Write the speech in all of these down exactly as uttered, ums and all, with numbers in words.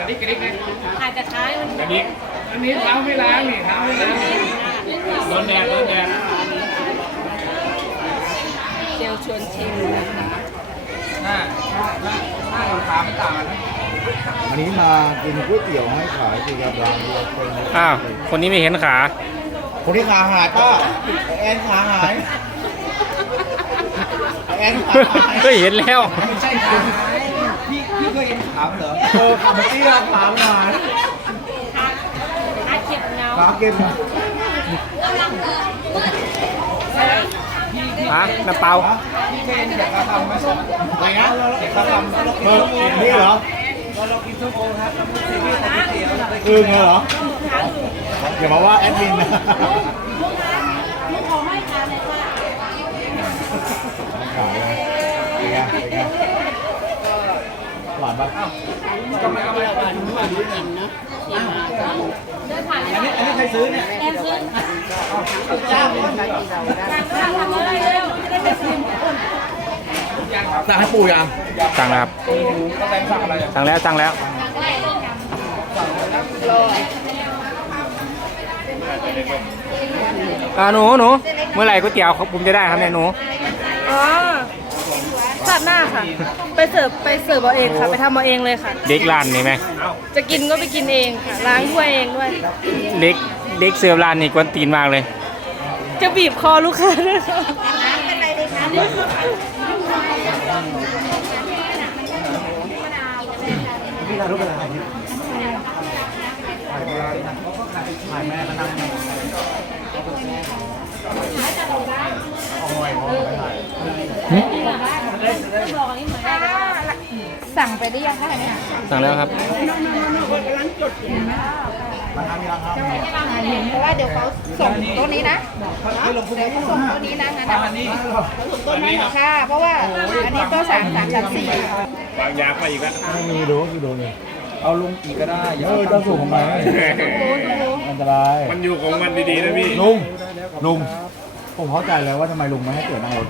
ดิกกระดิกนะอาจจะคล้ายมันกระดิกอันนี้เท้าไม่ล้างนี่เท้าไม่ล้างโดนแดดโดนแดดเจลชวนชิมนะคะหน้าหน้าหน้าขาไม่ต่างกันนะอันนี้มากินก๋วยเตี๋ยวให้ขายสิครับร้านเดียวคนอ้าวคนนี้ไม่เห็นขาคนที่ขาหายป้าแอนขาหายแอนขาหายก็เห็นแล้วไม่ใช่ขาพี่พี่เคยเห็นขาเหรอเออขาเมื่อกี้เราขาหายอาเก็บเงาขาเก็บมาฮะน้ำเปล่าพี่เคยเห็นเด็กขาทำไหมอะไรนะเด็กขาทำเออนี่เหรอเรากินส้มโอครับเราไม่เคยกินก๋วยเตี๋ยวเราไปอึ้งเหรออย่ามาว่าแอดมินนะลูกขอให้ทานเลยว่าขายเลยเป็นไงเป็นไงหวานปะก็ไม่ก็ไม่ก็ไม่เดินผ่านอันนี้อันนี้ใครซื้อเนี่ยแอนซื้อจ้างคนไหนสั่งทำอะไรเร็วจะได้ไปซื้อสั่งให้ปู่ยังสั่งแล้วครับก็แตงสั่งอะไรสั่งแล้วสั่งแล้วอ่าหนูหนูเมื่อไหร่ก๋วยเตี๋ยวผมจะได้ครับเนี่ยหนูอ๋อชาติหน้าค่ะ ไปเสิร์ฟไปเสิร์ฟเอาเองค่ะ ไปทำเอาเองเลยค่ะเด็กร้านนี่ไหมจะกินก็ไปกินเองค่ะ ล้างถ้วยเองด้วยเด็กเด็กเสิร์ฟร้านนี่กวนตีนมากเลยจะบีบคอลูกค้าด้วยค่ะพี่ถ่ายรูปอะไรถ่ายถ่ายแม่ก็นั่งเอาหน่อยเอาไปถ่ายสั่งไปได้ยังคะเนี่ยสั่งแล้วครับมาทำยังครับเพราะว่าเดี๋ยวเขาส่งตัวนี้นะเดี๋ยวเขาส่งตัวนี้นะงั้นนะอันนี้ส่งตัวนี้ค่ะ เพราะว่าอันนี้ก็สามสามสามสี่วางยาไปอีกแล้วไม่มีดูกี่ดูเนี่ยเอาลงอีกก็ได้อย่าเออเจ้าสูงทำไมอันตรายมันอยู่ของมันดีๆนะพี่ลุงลุงผมเข้าใจแล้วว่าทำไมลุงไม่ให้เกิดนั่งรถ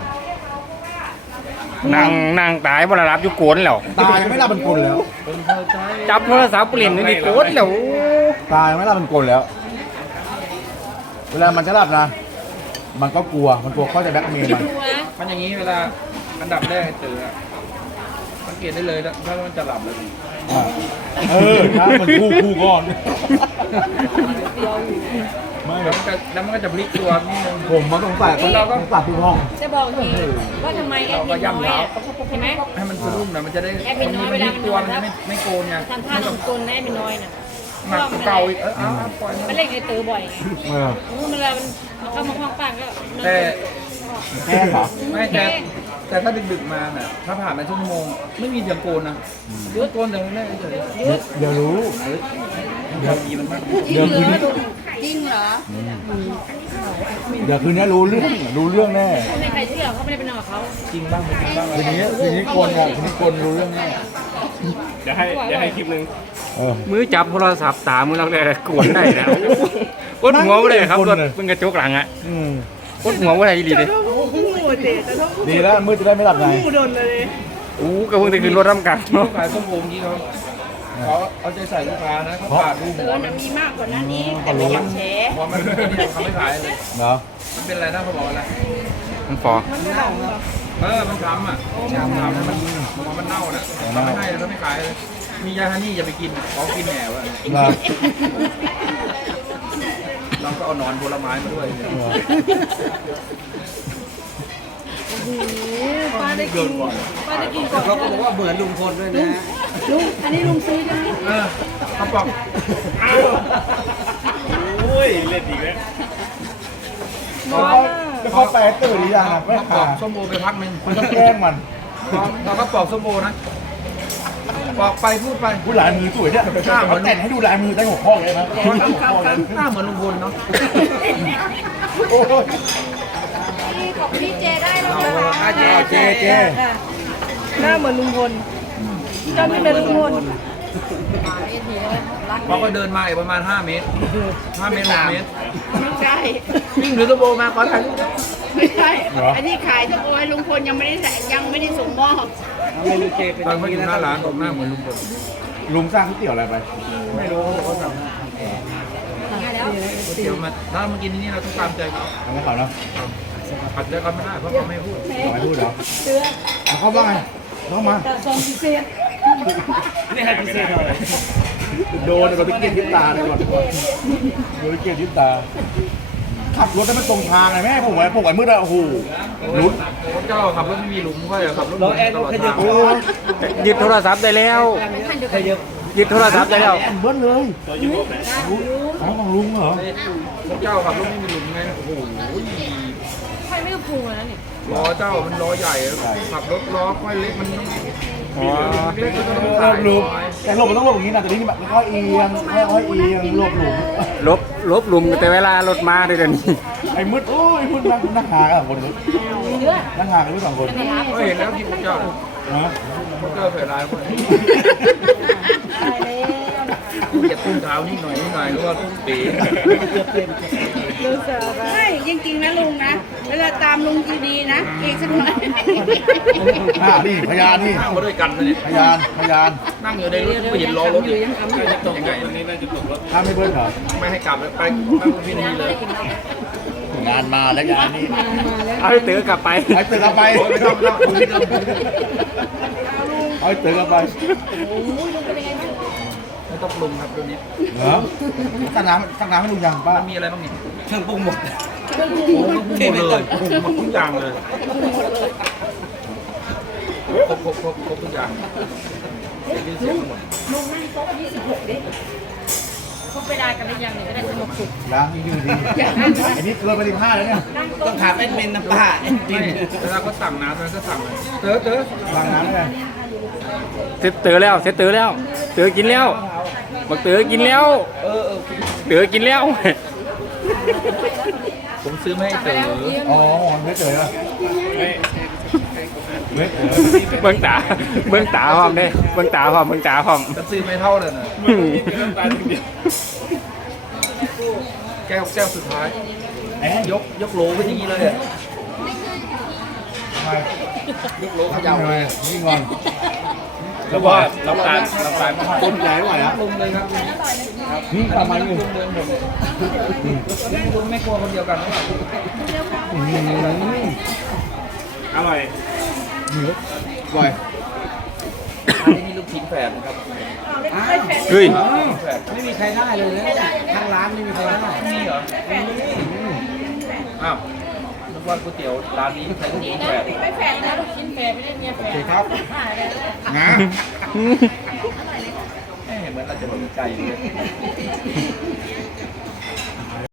นั่งนั่งตายบรรับอยู่โกนแล้วตายยังไม่รับเป็นกลแล้วจับโทรศัพท์เปลี่ยนนี่โกนแล้วตายยังไม่รับเป็นกลแล้ว เวลามันจะรับนะ มันก็กลัวมันกลัวเขาจะแบล็กเมย์มันมันอย่างนี้เวลาอันดับแรกตื่นอะสังเกตได้เลยถ้ามันจะหลับแล้วอ่ะเออถ้ามันคู่คู่ก่อนไม่แล้วมันก็แล้วมันก็จะพลิกตัวนิดนึงผมมาสงสัยคนเราก็ตัดทุกห้องจะบอกทีว่าทำไมแอดมินน้อยอ่ะเห็นไหมให้มันสะดุ้งนะมันจะได้แอดมินน้อยเวลามันตัวนอนมันแล้วไม่ไม่โกนไงทำท่าสมกลนะแอดมินน้อยน่ะหนักเก่าอีกเออเอาปล่อยมันเล่นไอ้ตือบ่อยไงเออเวลามันเข้ามาห้องป้างก็แต่แกล้งเหรอไม่แต่แต่ถ้าดึกๆมาน่ะถ้าผ่านไปชั่วโมงไม่มีเสียงโกนนะเดี๋ยวโกนแต่ไม่ได้เฉยเดี๋ยวรู้เดี๋ยวมีมันมากเดี๋ยวคืนนี้จริงเหรอเดี๋ยวคืนนี้รู้เรื่องรู้เรื่องแน่ไม่ใครเชื่อเขาไม่ได้ไปนอนกับเขาจริงบ้างไม่จริงบ้างคืนนี้คืนนี้คนอ่ะคืนนี้คนรู้เรื่องแน่เดี๋ยวให้เดี๋ยวให้คลิปนึงเออมือจับโทรศัพท์ตามือเราเลยกวนได้แล้วกดหัวไม่ได้ครับรถเป็นกระจกหลังอ่ะอืมกดหัวไม่ได้ดีเลยดีแล้วมืดจะได้ไม่หลับในอู้กระเพิ่งจะขึ้นรถน้ำกันลูเนาะกขายส้มโอมที่เขาเขาเอาใจใส่ลูกค้านะเขาปาดดูหัเตืวอนมีมากกว่านั้นอีกเขารู้แฉพอมันเขาไม่ขายเลยเหรอมันเป็นอะไรนะเขาบอกอะไรมันฟอเออมันช้ำอ่ะช้ำช้ำมันบอกว่ามันเน่าน่ะเขาไม่ให้เลยเขาไม่ขายเลยมียาฮันนี่อย่าไปกินเขากินแหนวอ่ะเหรอเราก็เอาหนอนผลไม้มาด้วยเนี่ยป้าได้กินป้าได้กินก่อนเขาก็บอกว่าเหมือนลุงพลด้วยนะลุงอันนี้ลุงซื้อใช่ไหมเออเขาบอกโอ้ยเล่นอีกแล้วแล้วเขาไปตื่นหรือยังอะไม่เขาปขาอกส้มโอไปพักนึงมันต้องแกล้งมันเราก็ปอกส้มโอนะปอกไปพูดไปผู้ลายมือสวยเนี่ยเขาแต่งให้ดูลายมือได้หัวข้อเลยนะหัวข้อเลยหน้าเหมือนลุงพลเนาะโอ้ยของพี่เจได้แล้วเรานะคะเจเจเจค่ะหน้าเหมือนลุงพลจำไม่เป็นลุงพลเขาก็เดินมาอีกประมาณห้าเมตรห้าเมตรหกเมตรไม่ใช่วิ่งถือส้มโอมาขอถ่ายรูปไม่ใช่อันนี้ขายทุกโอ้ยลุงพลยังไม่ได้ใส่ยังไม่ได้ส่งมอบตอนเขาอยู่หน้าร้านบอกหน้าเหมือนลุงพลลุงสร้างก๋วยเตี๋ยวอะไรไปไม่รู้เขาบอกเขาสั่งก๋วยเตี๋ยวมาถ้ามากินที่นี่เราต้องตามใจเขาทำให้เขาเนาะขัดใจเขาไม่ได้เพราะเขาไม่พูดเขาไม่พูดเหรอเอาเข้าบ้างไงเข้ามานี่ให้พิเศษหน่อยโดนโดนตะเกียบทิศตาเลยก่อนโดนตะเกียบทิศตาขับรถให้มันตรงทางไงแม่ผมไว้ผมไว้มืดอะโอ้โหลุ้นเจ้าขับรถไม่มีหลุมก็อย่าขับรถหลุมตลอดทางโอ้ยยึดโทรศัพท์ได้แล้วยึดโทรศัพท์ได้แล้วเบิ้ลเลยอ๋อของลุงเหรอเจ้าขับรถไม่มีหลุมไงโอ้โหใครไม่พูดแล้วนี่ล้อเจ้ามันล้อใหญ่ขับรถล้อค่อยเล็กมันต้องอ๋อเล็กก็ต้องเอถ่าอย ลุงแต่หลบมันต้องหลบอย่างนี้นะแต่นี่แบบค่อยเอียงค่อยเอียงหลบหลุมลบลบหลุมแต่เวลารถมาด้วยเดี๋ยวนี้ไอ้มืดโอ้ยมืดนั่งนั่งหากันคนนึงนั่งหากันด้วยสองคนก็เห็นแล้วที่ผมเจ้านะเจ้าใส่ลายคนเหยียบตุ้งเท้านิดหน่อยนิดหน่อยหรือว่าตุ้งปีไม่จริงๆนะลุงนะ เวลาตามลุงดีๆนะ อีกสักหน่อยอ่านี่พยานนี่นั่งมาด้วยกันนะเนี่ยพยานพยานนั่งอยู่ในรถไม่เห็นล้อรถอยู่ยังไงวันนี้น่าจะตกรถถ้าไม่เบิ้ลเหรอไม่ให้กลับไปนั่งรถพี่นี่เลยงานมาแล้วงานนี้เอาให้เต๋อกลับไปไอ้เต๋อกลับไปไม่ต้องไม่ต้องดูที่เดิมเอาไอ้เต๋อกลับไปไม่ต้องปรุงครับตัวนี้เหรอตั้งน้ำตั้งน้ำให้ลุงยังป้ามันมีอะไรบ้างนี่เครื่องปรุงหมดโอ้ปรุงหมดเลยปรุงหมดทุกอย่างเลยครบครบครบครบทุกอย่างกินเสียงหมดเขาไปได้กันหรือยังเนี่ยจะได้สนุกสุดยังยังอยู่ดีอันนี้เกินไปสิบห้าแล้วเนี่ยต้องถามแอดมินน้ำปลาแอดมินเวลาเขาสั่งน้ำเขาสั่งเลยเต๋อเต๋อวางน้ำเลยเสร็จเต๋อแล้วเสร็จเต๋อแล้วเต๋อกินแล้วบอกเต๋อกินแล้วเออเออเต๋อกินแล้วผมซื้อมาให้เต๋ออ๋อมันไม่เต๋อไม่เต๋อเบิ้งตาเบิ้งตาหอมเด้เบิ้งตาหอมเบิ้งตาหอมจะซื้อไม่เท่าเลยนะแก้วแก้วสุดท้ายเอ๊ะยกยกโหลไปอย่างนี้เลยอะทำไมยกโหลเขย่าเลยนี่งอนแล้วว่ารับการรับการคนใหญ่ไหวอ่ะลงเลยครับนี่ทำไมอยู่ลงเลยหมดเลยลุงไม่กลัวคนเดียวกันหรือเปล่าอร่อยบ่อยอันนี้มีลูกชิ้นแฝดนะครับเฮ้ยแฝดไม่มีใครได้เลยนะทางร้านไม่มีใครได้มีเหรออ้าวนึกว่าก๋วยเตี๋ยวร้านนี้ใช้ลูกชิ้นแฝดไม่แฝงนะลูกชิ้นแฝงไม่ได้เมียแฝโอง เคครับหายเลยนะเอ๊ะเหมือนเราจะมีไก่เลย